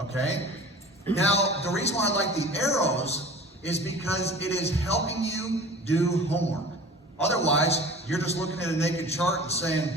okay? Now, the reason why I like the arrows is because it is helping you do homework. Otherwise, you're just looking at a naked chart and saying,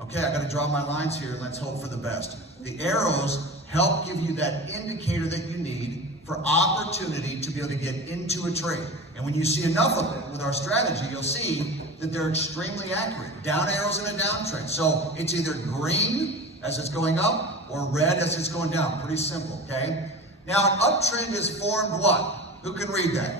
okay, I gotta draw my lines here and let's hope for the best. The arrows help give you that indicator that you need for opportunity to be able to get into a trade. And when you see enough of it with our strategy, you'll see that they're extremely accurate. Down arrows in a downtrend. So it's either green as it's going up or red as it's going down. Pretty simple, okay? Now an uptrend is formed what? Who can read that?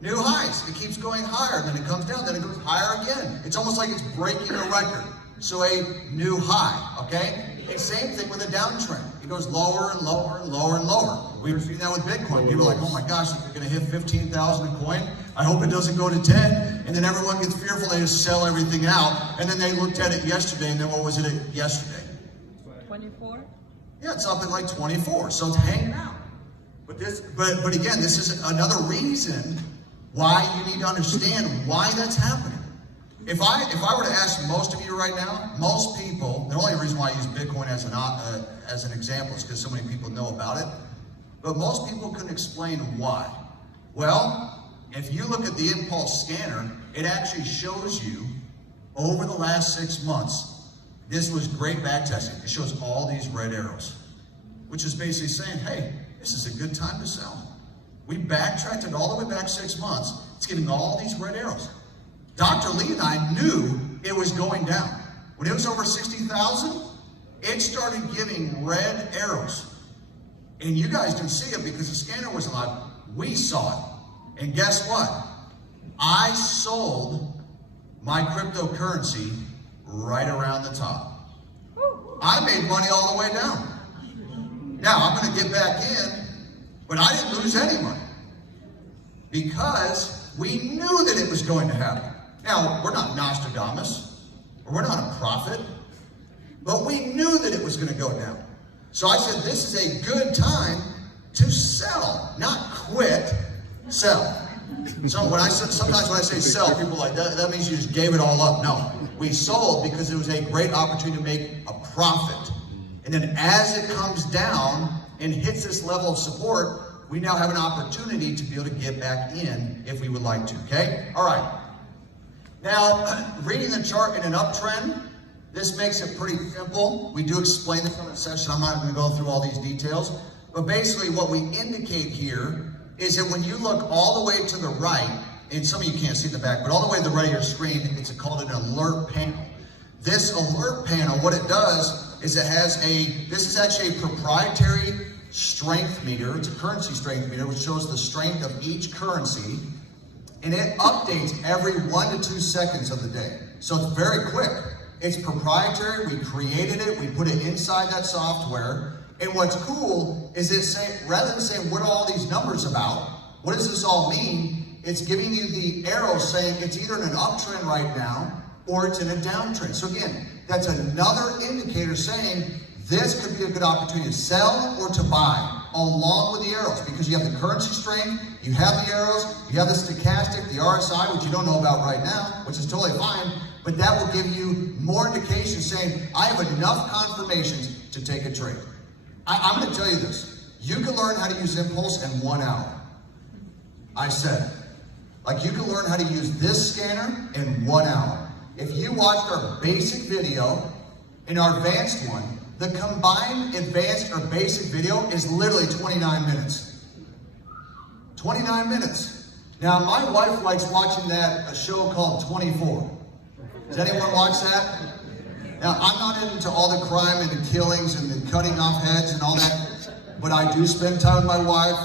New highs. It keeps going higher, then it comes down, then it goes higher again. It's almost like it's breaking a record. So a new high, okay? And same thing with a downtrend. It goes lower and lower and lower and lower. We were seeing that with Bitcoin. People are like, oh my gosh, we're gonna hit 15,000 a coin. I hope it doesn't go to 10. And then everyone gets fearful, they just sell everything out. And then they looked at it yesterday, and then what was it yesterday? 24? Yeah, it's up at like 24, so it's hanging out. But again, this is another reason why you need to understand why that's happening. If I were to ask most of you right now, most people, the only reason why I use Bitcoin as an example is because so many people know about it, but most people couldn't explain why. Well, if you look at the Impulse scanner, it actually shows you over the last 6 months, this was great back testing. It shows all these red arrows, which is basically saying, hey, this is a good time to sell. We backtracked it all the way back 6 months. It's getting all these red arrows. Dr. Lee and I knew it was going down. When it was over 60,000, it started giving red arrows. And you guys didn't see it because the scanner was alive. We saw it. And guess what? I sold my cryptocurrency right around the top. I made money all the way down. Now, I'm going to get back in, but I didn't lose any money because we knew that it was going to happen. Now, we're not Nostradamus, or we're not a prophet, but we knew that it was going to go down. So I said, this is a good time to sell, not quit, sell. So sometimes when I say sell, people are like, that means you just gave it all up. No, we sold because it was a great opportunity to make a profit. And then as it comes down and hits this level of support, we now have an opportunity to be able to get back in if we would like to, okay? All right. Now, reading the chart in an uptrend, this makes it pretty simple. We do explain this on the session. I'm not going to go through all these details. But basically what we indicate here is that when you look all the way to the right, and some of you can't see the back, but all the way to the right of your screen, it's called an alert panel. This alert panel, what it does is this is actually a proprietary strength meter. It's a currency strength meter, which shows the strength of each currency. And it updates every 1 to 2 seconds of the day. So it's very quick. It's proprietary, we created it, we put it inside that software. And what's cool is rather than saying, what are all these numbers about? What does this all mean? It's giving you the arrow saying it's either in an uptrend right now or it's in a downtrend. So again, that's another indicator saying this could be a good opportunity to sell or to buy along with the arrows, because you have the currency strength, you have the arrows, you have the stochastic, the RSI, which you don't know about right now, which is totally fine, but that will give you more indication saying, I have enough confirmations to take a trade. I'm going to tell you this. You can learn how to use Impulse in 1 hour. I said it. Like, you can learn how to use this scanner in 1 hour. If you watched our basic video and our advanced one, the combined advanced or basic video is literally 29 minutes. 29 minutes. Now, my wife likes watching a show called 24. Does anyone watch that? Now, I'm not into all the crime and the killings and the cutting off heads and all that, but I do spend time with my wife.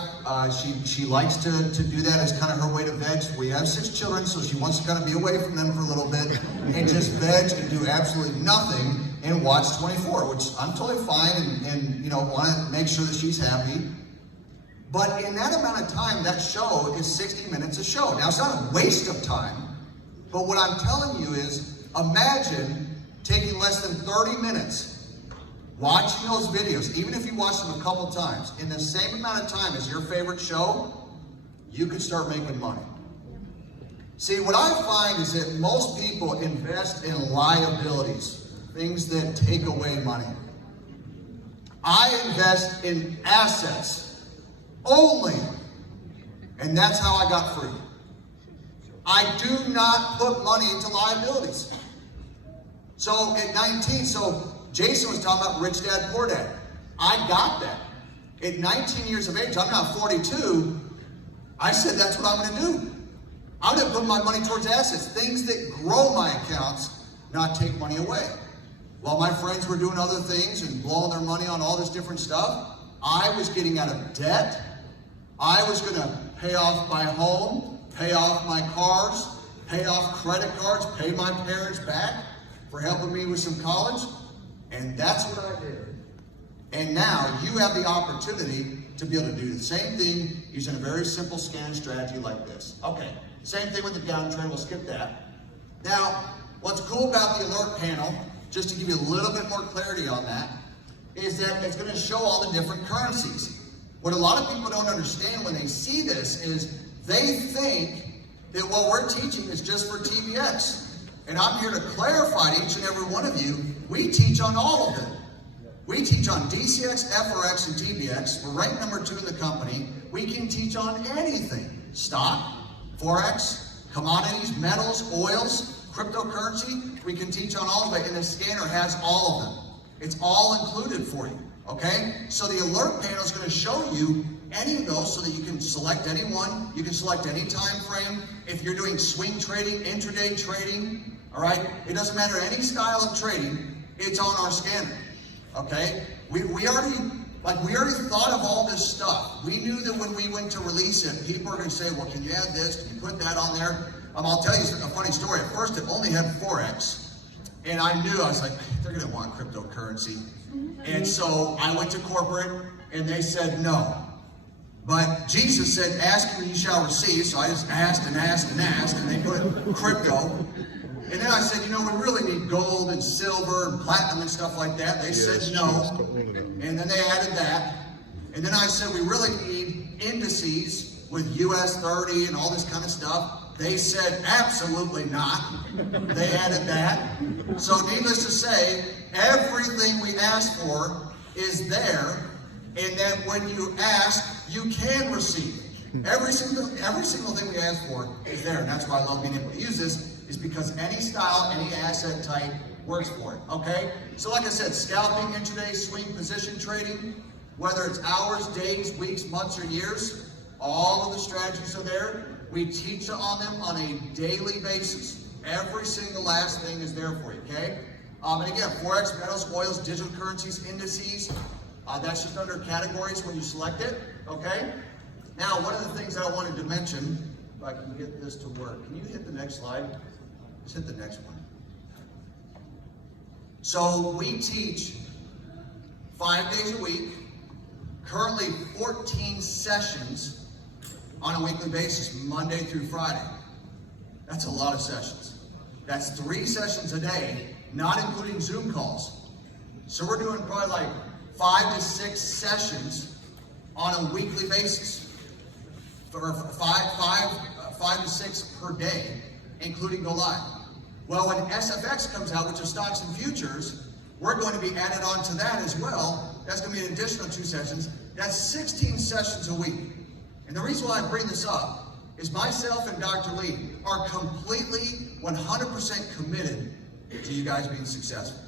She likes to do that as kind of her way to veg. We have 6 children, so she wants to kind of be away from them for a little bit and just veg and do absolutely nothing and watch 24, which I'm totally fine and you know, want to make sure that she's happy. But in that amount of time, that show is 60 minutes a show. Now, it's not a waste of time, but what I'm telling you is, imagine taking less than 30 minutes watching those videos, even if you watch them a couple times, in the same amount of time as your favorite show, you could start making money. See, what I find is that most people invest in liabilities, things that take away money. I invest in assets only. And that's how I got free. I do not put money into liabilities. So at 19, so Jason was talking about rich dad, poor dad. I got that. At 19 years of age, I'm now 42, I said that's what I'm gonna do. I'm gonna put my money towards assets, things that grow my accounts, not take money away. While my friends were doing other things and blowing their money on all this different stuff, I was getting out of debt. I was gonna pay off my home, pay off my cars, pay off credit cards, pay my parents back for helping me with some college. And that's what I did. And now you have the opportunity to be able to do the same thing using a very simple scan strategy like this. Okay, same thing with the downtrend, we'll skip that. Now, what's cool about the alert panel, just to give you a little bit more clarity on that, is that it's gonna show all the different currencies. What a lot of people don't understand when they see this is they think that what we're teaching is just for TBX. And I'm here to clarify to each and every one of you, we teach on all of them. We teach on DCX, FRX, and TBX. We're ranked number 2 in the company. We can teach on anything. Stock, Forex, commodities, metals, oils, cryptocurrency. We can teach on all of it, and the scanner has all of them. It's all included for you, okay? So the alert panel is gonna show you any of those so that you can select any one. You can select any time frame. If you're doing swing trading, intraday trading, all right? It doesn't matter any style of trading, it's on our scanner. Okay, we already thought of all this stuff. We knew that when we went to release it, people are going to say, well, can you add this? Can you put that on there? I'll tell you a funny story. At first, it only had Forex. And I knew, I was like, they're going to want cryptocurrency. And so I went to corporate, and they said no. But Jesus said, ask and you shall receive. So I just asked and asked and asked, and they put crypto. And then I said, you know, we really need gold and silver and platinum and stuff like that. They said no. And then they added that. And then I said, we really need indices with US 30 and all this kind of stuff. They said, absolutely not. They added that. So needless to say, everything we asked for is there. And then when you ask, you can receive. Every single thing we ask for is there. And that's why I love being able to use this, is because any style, any asset type works for it, okay? So like I said, scalping, intraday, swing, position trading, whether it's hours, days, weeks, months, or years, all of the strategies are there. We teach on them on a daily basis. Every single last thing is there for you, okay? And again, Forex, metals, oils, digital currencies, indices, that's just under categories when you select it, okay? Now, one of the things I wanted to mention, if I can get this to work, can you hit the next slide? Just hit the next one. So we teach 5 days a week, currently 14 sessions on a weekly basis, Monday through Friday. That's a lot of sessions. That's 3 sessions a day, not including Zoom calls. So we're doing probably like 5 to 6 sessions on a weekly basis, for five to 6 per day, including go live. Well, when SFX comes out, which is stocks and futures, we're going to be added on to that as well. That's going to be an additional 2 sessions. That's 16 sessions a week. And the reason why I bring this up is myself and Dr. Lee are completely 100% committed to you guys being successful.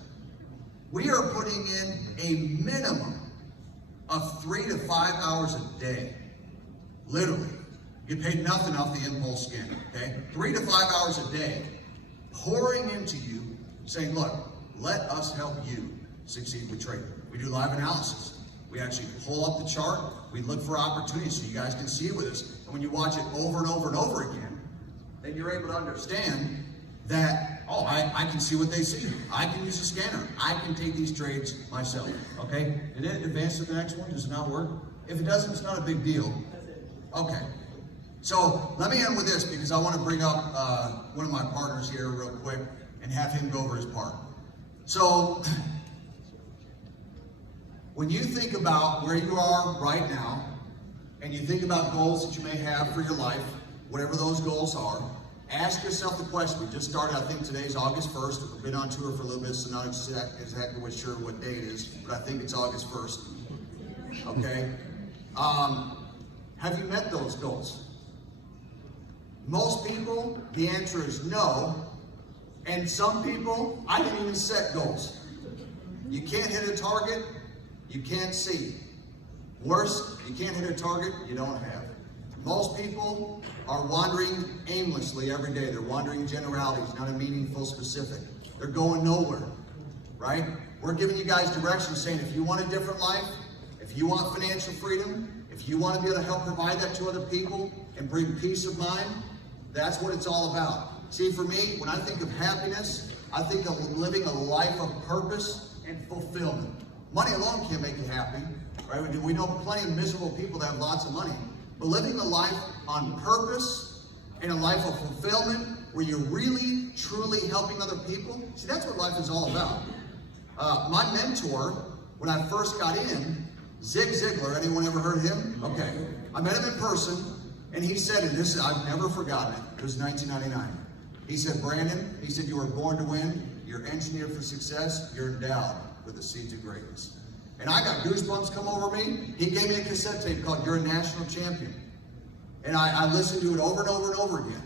We are putting in a minimum of 3 to 5 hours a day. Literally. You get paid nothing off the impulse scanner, okay? 3 to 5 hours a day, pouring into you, saying, look, let us help you succeed with trading. We do live analysis. We actually pull up the chart. We look for opportunities so you guys can see it with us. And when you watch it over and over and over again, then you're able to understand that, oh, I can see what they see. I can use a scanner. I can take these trades myself, okay? Did it advance to the next one? Does it not work? If it doesn't, it's not a big deal. Okay. So let me end with this because I want to bring up one of my partners here real quick and have him go over his part. So when you think about where you are right now and you think about goals that you may have for your life, whatever those goals are, ask yourself the question. We just started, I think today's August 1st. We've been on tour for a little bit, so not exactly sure what day it is, but I think it's August 1st. Okay? Have you met those goals? Most people, the answer is no. And some people, I didn't even set goals. You can't hit a target, you can't see. Worse, you can't hit a target you don't have. Most people are wandering aimlessly every day. They're wandering generalities, not a meaningful specific. They're going nowhere, right? We're giving you guys direction saying if you want a different life, if you want financial freedom, if you want to be able to help provide that to other people and bring peace of mind, that's what it's all about. See, for me, when I think of happiness, I think of living a life of purpose and fulfillment. Money alone can't make you happy, right? We know plenty of miserable people that have lots of money. But living a life on purpose and a life of fulfillment where you're really, truly helping other people, see, that's what life is all about. My mentor, when I first got in, Zig Ziglar, anyone ever heard of him? Okay. I met him in person, and he said, and this, I've never forgotten it, it was 1999. He said, Brandon, he said, you were born to win, you're engineered for success, you're endowed with the seeds of greatness. And I got goosebumps come over me. He gave me a cassette tape called You're a National Champion. And I listened to it over and over and over again.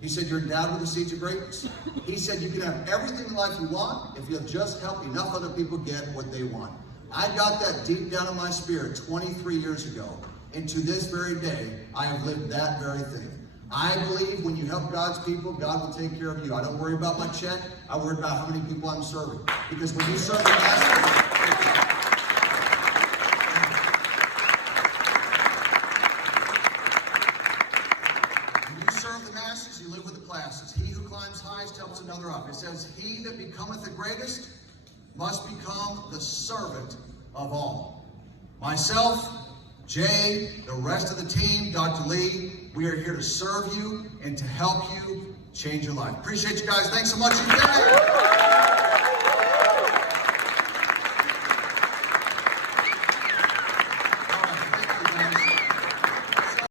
He said, you're endowed with the seeds of greatness. He said, you can have everything in life you want if you'll just help enough other people get what they want. I got that deep down in my spirit 23 years ago. And to this very day, I have lived that very thing. I believe when you help God's people, God will take care of you. I don't worry about my check. I worry about how many people I'm serving. Because when you serve the master, you live with the classes. He who climbs highest helps another up. It says, he that becometh the greatest must become the servant of all. Myself, Jay, the rest of the team, Dr. Lee, we are here to serve you and to help you change your life. Appreciate you guys. Thanks so much.